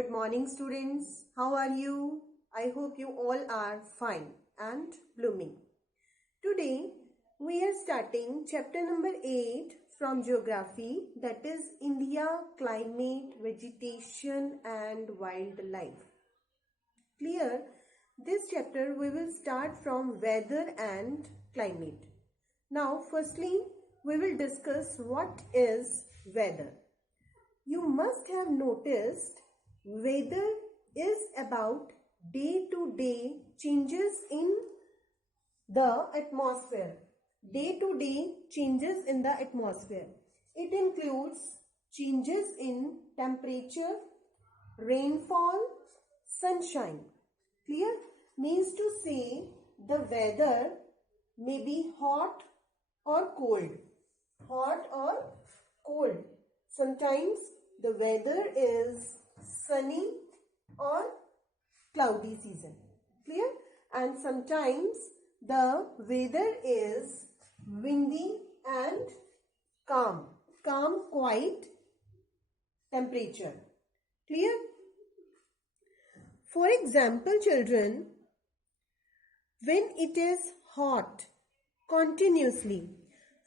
Good morning, students. How are you? I hope you all are fine and blooming. Today, we are starting chapter number 8 from geography, that is India, climate, vegetation and wildlife. Clear? This chapter we will start from weather and climate. Now, firstly, we will discuss what is weather. You must have noticed weather is about day-to-day changes in the atmosphere. Day-to-day changes in the atmosphere. It includes changes in temperature, rainfall, sunshine. Clear? Means to say the weather may be hot or cold. Hot or cold. Sometimes the weather is sunny or cloudy season. Clear? And sometimes the weather is windy and calm. Calm, quiet temperature. Clear? For example, children, when it is hot continuously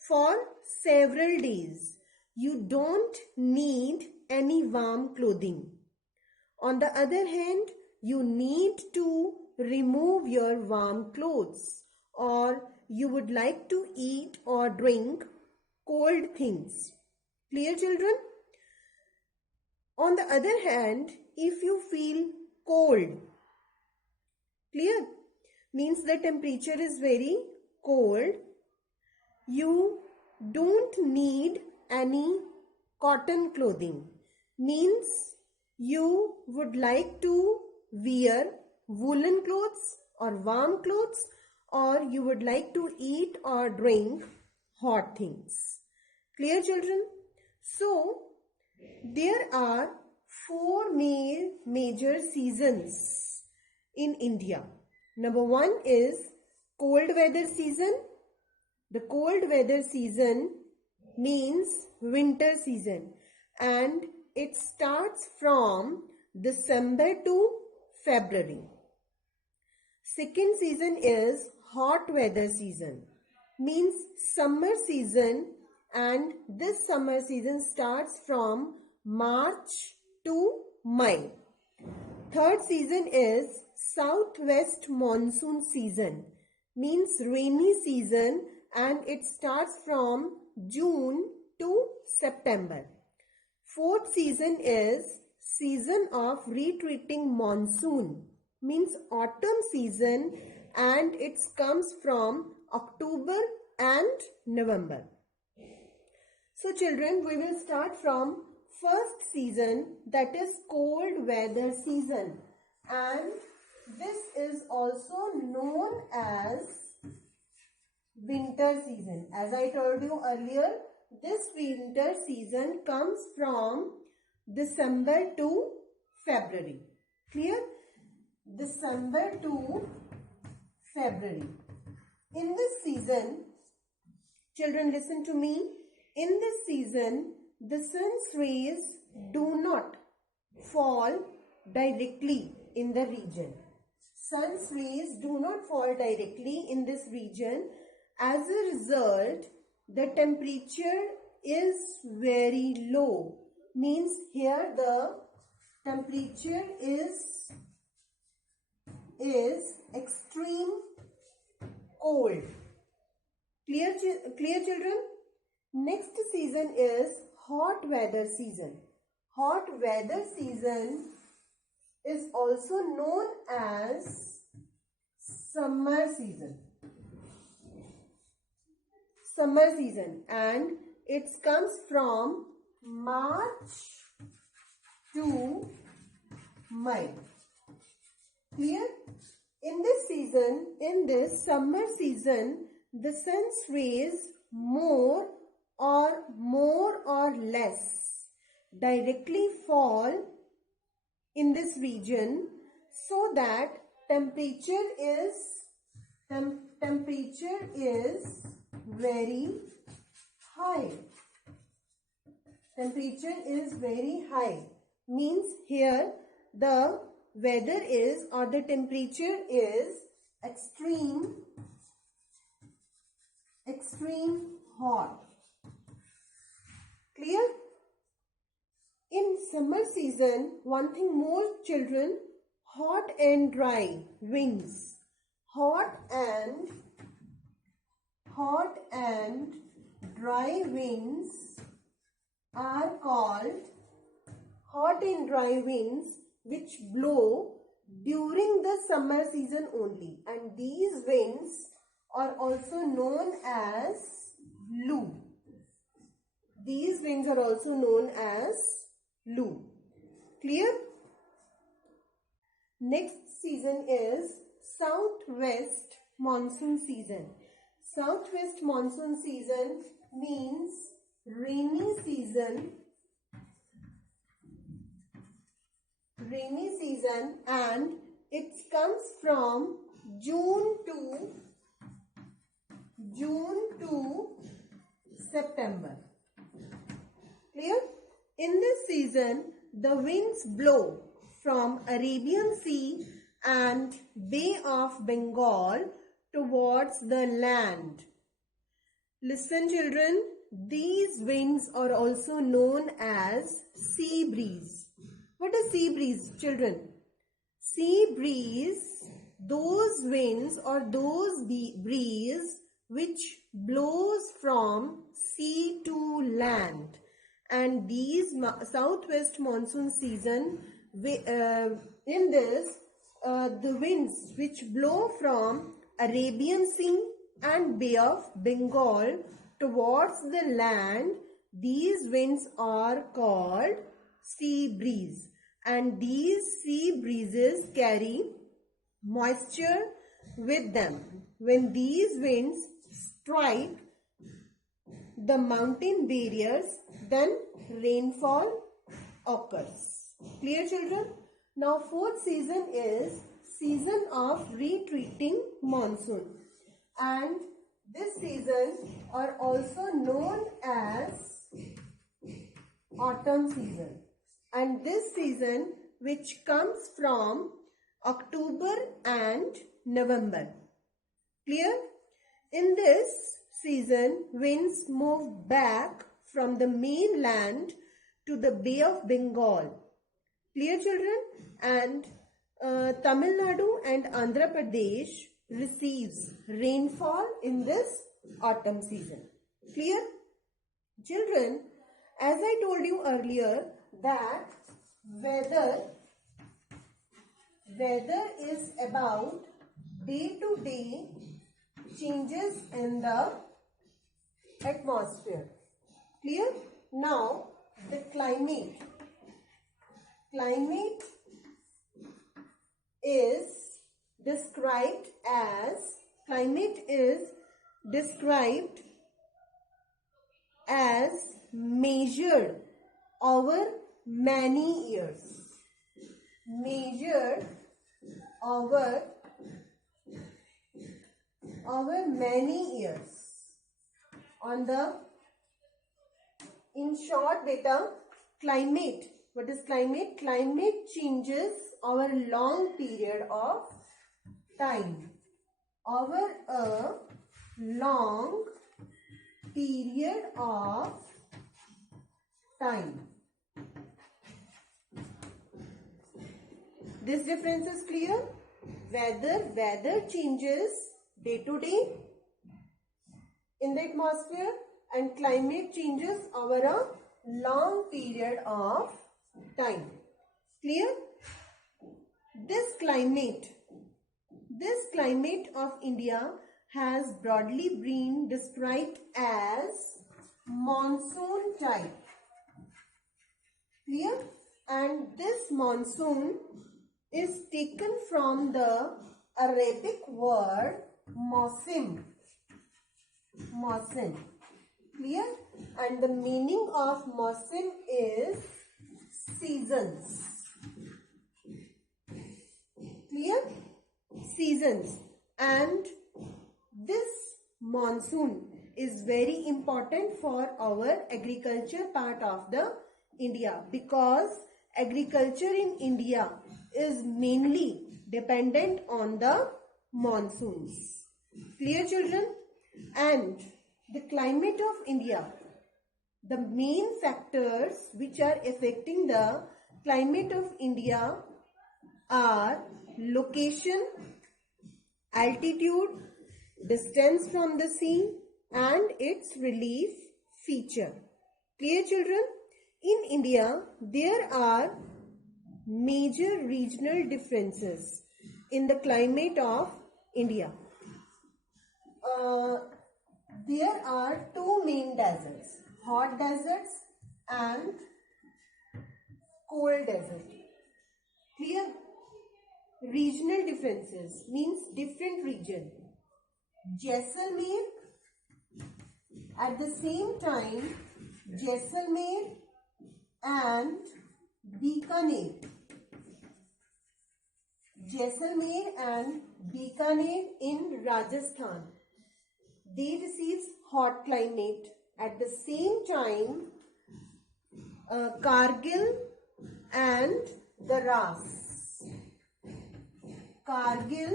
for several days, you don't need any warm clothing. On the other hand, you need to remove your warm clothes, or you would like to eat or drink cold things. Clear, children? On the other hand, if you feel cold, clear? Means the temperature is very cold, you don't need any cotton clothing. Means you would like to wear woolen clothes or warm clothes, or you would like to eat or drink hot things. Clear, children? So there are 4 major seasons in India. Number 1 is cold weather season. The cold weather season means winter season, and it starts from December to February. Second season is hot weather season, means summer season, and this summer season starts from March to May. Third season is southwest monsoon season, means rainy season, and it starts from June to September. Fourth season is season of retreating monsoon, means autumn season, and it comes from October and November. So children, we will start from first season, that is cold weather season, and this is also known as winter season. As I told you earlier, this winter season comes from December to February. Clear? December to February. In this season, children, listen to me. In this season, the sun's rays do not fall directly in the region. Sun's rays do not fall directly in this region. As a result, the temperature is very low. Means here the temperature is extreme cold. Clear, children? Next season is hot weather season. Hot weather season is also known as summer season. Summer season, and it comes from March to May. Clear? In this season, in this summer season, the sun's rays more or less directly fall in this region, so that temperature is very high. Temperature is very high. Means here the weather is, or the temperature is extreme hot. Clear? In summer season, one thing more children, hot and dry winds. Hot and dry winds are called hot and dry winds, which blow during the summer season only, and these winds are also known as Lu. These winds are also known as Lu. Clear? Next season is southwest monsoon season. Southwest monsoon season means rainy season, and it comes from June to September. Clear? In this season, the winds blow from Arabian Sea and Bay of Bengal towards the land. Listen children, these winds are also known as sea breeze. What is sea breeze, children? Sea breeze, those winds or those breeze which blows from sea to land. And these southwest monsoon season, in this, the winds which blow from Arabian Sea and Bay of Bengal towards the land, these winds are called sea breeze. And these sea breezes carry moisture with them. When these winds strike the mountain barriers, then rainfall occurs. Clear children? Now fourth season is season of retreating monsoon, and this season are also known as autumn season, and this season which comes from October and November. Clear? In this season, winds move back from the mainland to the Bay of Bengal. Clear children? And Tamil Nadu and Andhra Pradesh receives rainfall in this autumn season. Clear? Children, as I told you earlier that weather is about day-to-day changes in the atmosphere. Clear? Now, the climate is described as measured over many years. Measured over many years. In short, beta, climate. What is climate? Climate changes over a long period of time. Over a long period of time. This difference is clear? Weather changes day to day in the atmosphere, and climate changes over a long period of time. Clear? This climate of India has broadly been described as monsoon type. Clear? And this monsoon is taken from the Arabic word mausim. Clear? And the meaning of mausim is seasons. Clear? Seasons. And this monsoon is very important for our agriculture part of the India, because agriculture in India is mainly dependent on the monsoons. Clear, children? And the climate of India, the main factors which are affecting the climate of India are location, altitude, distance from the sea, and its relief feature. Clear, children? In India, there are major regional differences in the climate of India. There are two main deserts, hot deserts and cold desert. Clear? Regional differences means different region. Jaisalmer, at the same time, Jaisalmer and Bikaner. Jaisalmer and Bikaner in Rajasthan, they receive hot climate. At the same time, Kargil and Dras. Kargil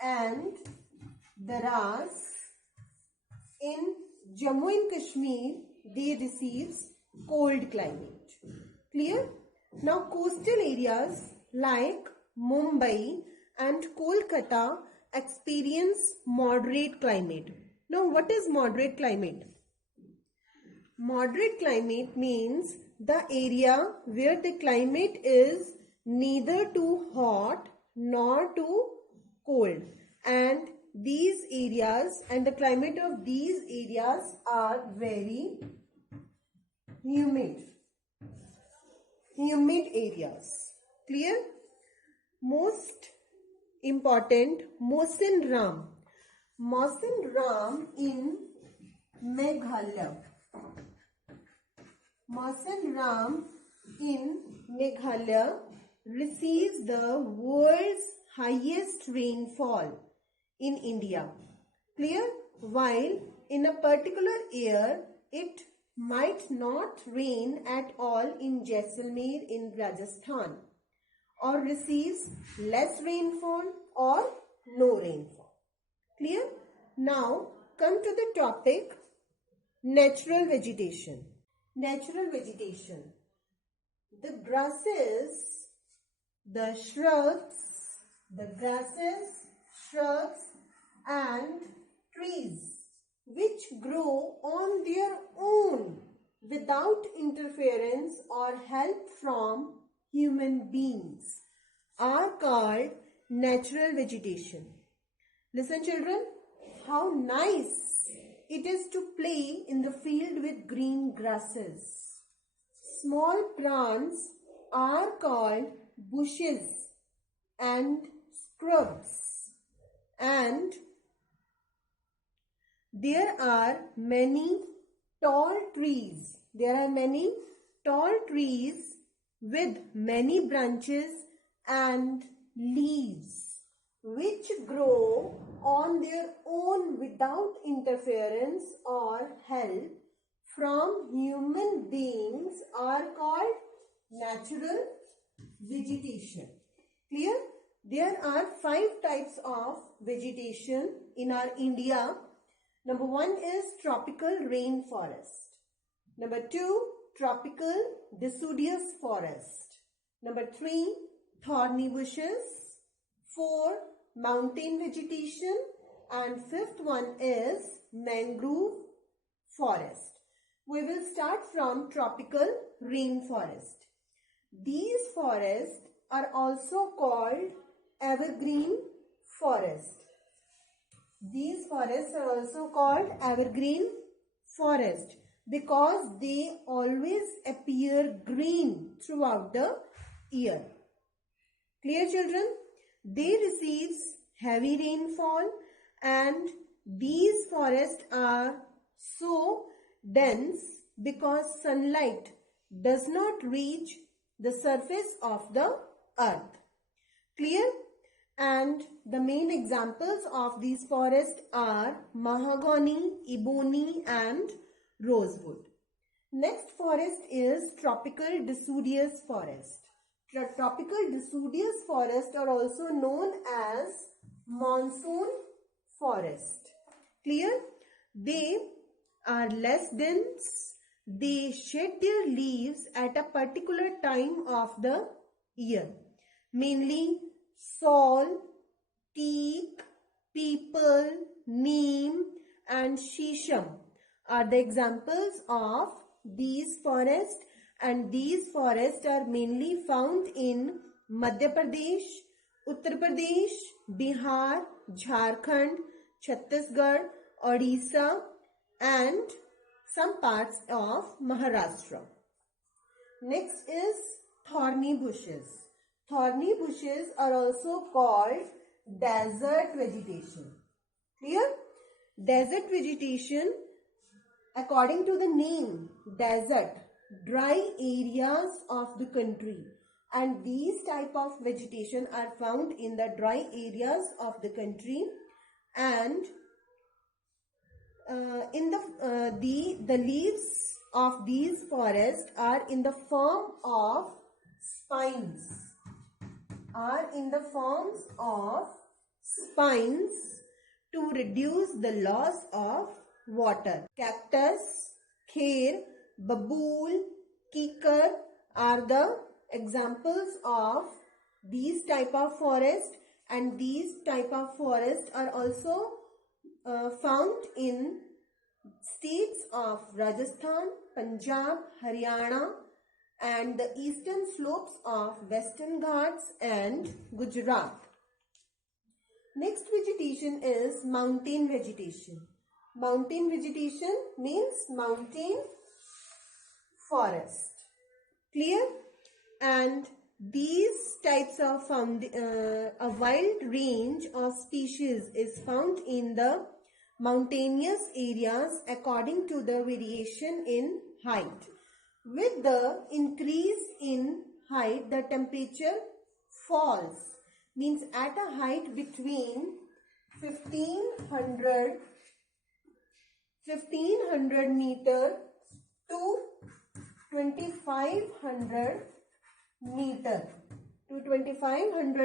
and Dras in Jammu and Kashmir, they receive cold climate. Clear? Now coastal areas like Mumbai and Kolkata experience moderate climate. Now what is moderate climate? Moderate climate means the area where the climate is neither too hot nor too cold, and these areas and the climate of these areas are very humid areas. Clear? Most important, Mausim Ram. Mausim Ram in Meghalaya. Mausim Ram in Meghalaya receives the world's highest rainfall in India. Clear? While in a particular year, it might not rain at all in Jaisalmer in Rajasthan, or receives less rainfall or no rainfall. Clear? Now come to the topic natural vegetation. Natural vegetation. The grasses, the grasses, shrubs and trees which grow on their own without interference or help from human beings are called natural vegetation. Listen, children, how nice it is to play in the field with green grasses. Small plants are called bushes and scrubs, and there are many tall trees. There are many tall trees with many branches and leaves which grow on their own without interference or help from human beings are called natural vegetation. Clear? There are 5 types of vegetation in our India. Number 1 is tropical rainforest. Number 2, tropical deciduous forest. Number 3, thorny bushes. 4, mountain vegetation. And 5th one is mangrove forest. We will start from tropical rainforest. These forests are also called evergreen forest. These forests are also called evergreen forest because they always appear green throughout the year. Clear, children? They receive heavy rainfall, and these forests are so dense because sunlight does not reach the surface of the earth. Clear? And the main examples of these forests are mahogany, ebony and rosewood. Next forest is tropical deciduous forest. Tropical deciduous forest are also known as monsoon forest. Clear? They are less dense. They shed their leaves at a particular time of the year. Mainly sal, teak, peepal, neem and shisham are the examples of these forests, and these forests are mainly found in Madhya Pradesh, Uttar Pradesh, Bihar, Jharkhand, Chhattisgarh, Odisha and some parts of Maharashtra. Next is thorny bushes. Thorny bushes are also called desert vegetation. Clear? Desert vegetation, according to the name, desert, dry areas of the country, and these type of vegetation are found in the dry areas of the country, and the leaves of these forests are in the form of spines. To reduce the loss of water. Cactus, kher, babool, kikar are the examples of these type of forest, and these type of forests are also found in states of Rajasthan, Punjab, Haryana and the eastern slopes of Western Ghats and Gujarat. Next vegetation is mountain vegetation. Mountain vegetation means mountain forest. Clear? And these types of a wide range of species is found in the mountainous areas according to the variation in height. With the increase in height, the temperature falls. Means at a height between 1500 meter to 2500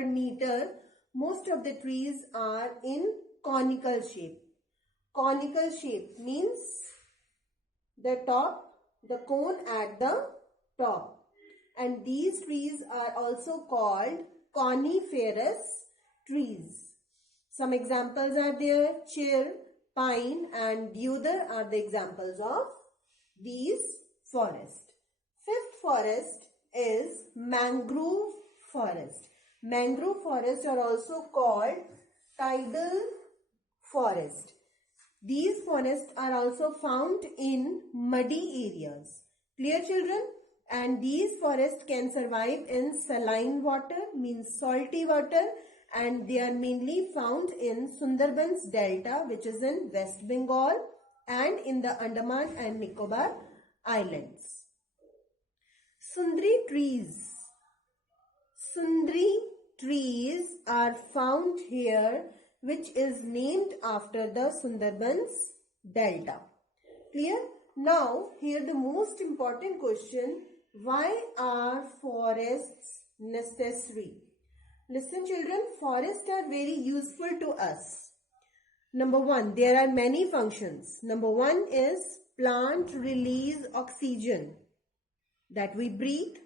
meter, most of the trees are in conical shape. Conical shape means the cone at the top, and these trees are also called coniferous trees. Some examples are there: cher, pine and deodar are the examples of these forests. Fifth forest is mangrove forest. Mangrove forests are also called tidal forest. These forests are also found in muddy areas. Clear, children? And these forests can survive in saline water, means salty water, and they are mainly found in Sundarbans Delta, which is in West Bengal, and in the Andaman and Nicobar Islands. Sundri trees are found here, which is named after the Sundarbans Delta. Clear? Now, here the most important question: why are forests necessary? Listen, children, forests are very useful to us. Number one, there are many functions. Number one is plant release oxygen that we breathe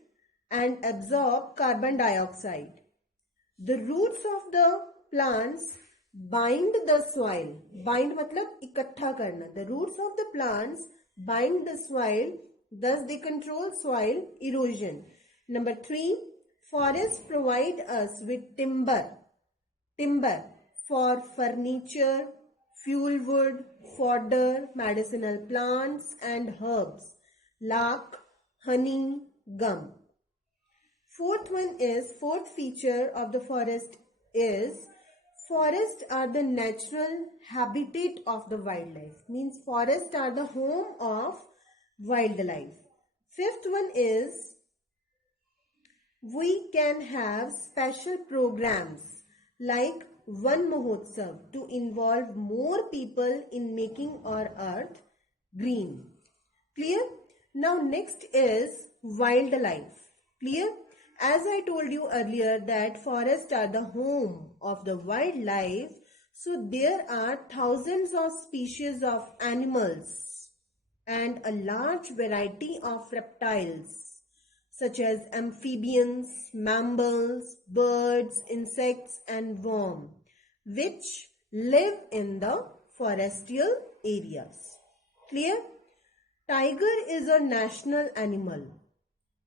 and absorb carbon dioxide. The roots of the plants bind the soil. Bind matlab ikattha karna. The roots of the plants bind the soil, thus they control soil erosion. Number three, forests provide us with timber for furniture, fuel wood, fodder, medicinal plants and herbs, like honey, gum. Fourth feature of the forest is forests are the natural habitat of the wildlife. Means forests are the home of wildlife. Fifth one is we can have special programs like Van Mahotsav to involve more people in making our earth green. Clear? Now next is wildlife. Clear? As I told you earlier that forests are the home of the wildlife. So there are thousands of species of animals and a large variety of reptiles such as amphibians, mammals, birds, insects and worms which live in the forestal areas. Clear? Tiger is a national animal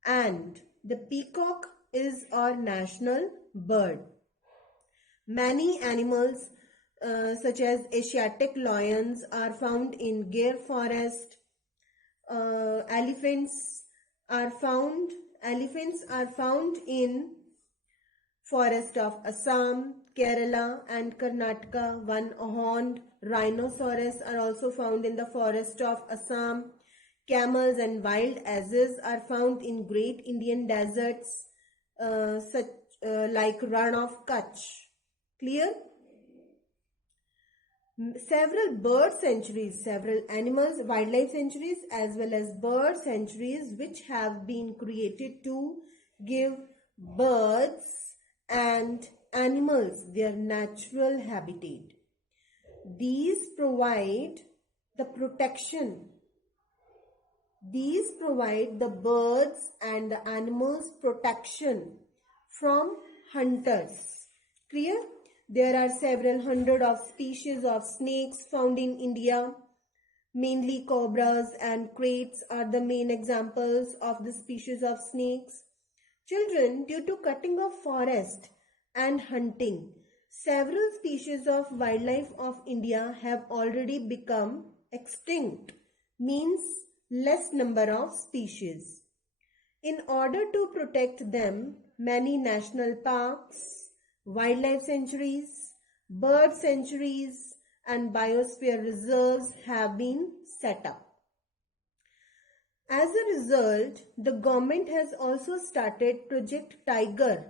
and the peacock is our national bird. Many animals such as Asiatic lions are found in Gir forest. Elephants are found in forest of Assam, Kerala and Karnataka. One-horned rhinoceros are also found in the forest of Assam. Camels and wild asses are found in great Indian deserts like Ran of Kutch. Clear? Several bird sanctuaries, several animals, wildlife sanctuaries as well as bird sanctuaries which have been created to give birds and animals their natural habitat. These provide the protection. These provide the birds and the animals protection from hunters. Clear? There are several hundred of species of snakes found in India. Mainly cobras and kraits are the main examples of the species of snakes. Children, due to cutting of forest and hunting, several species of wildlife of India have already become extinct, means less number of species. In order to protect them, many national parks, wildlife sanctuaries, bird sanctuaries and biosphere reserves have been set up. As a result, the government has also started Project Tiger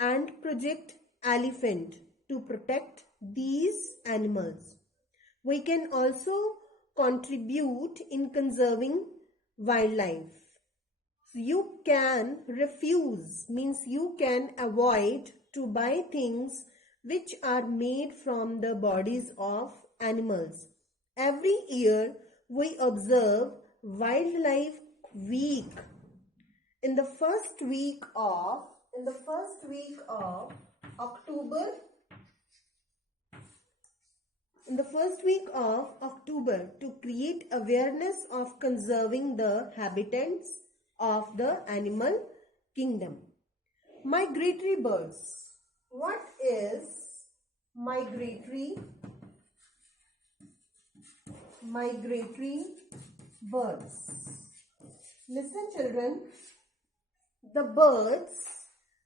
and Project Elephant to protect these animals. We can also contribute in conserving wildlife. So you can refuse, means you can avoid to buy things which are made from the bodies of animals. Every year we observe Wildlife Week. In the first week of October, to create awareness of conserving the habitats of the animal kingdom. Migratory birds. What is migratory birds? Listen children, the birds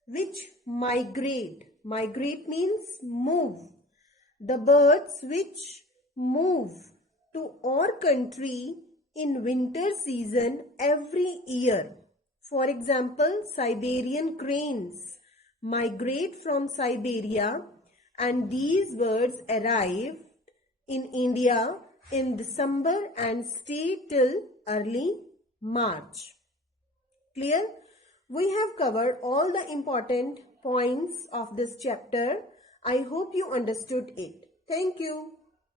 which migrate means move. The birds which move to our country in winter season every year. For example, Siberian cranes migrate from Siberia and these birds arrive in India in December and stay till early March. Clear? We have covered all the important points of this chapter. I hope you understood it. Thank you.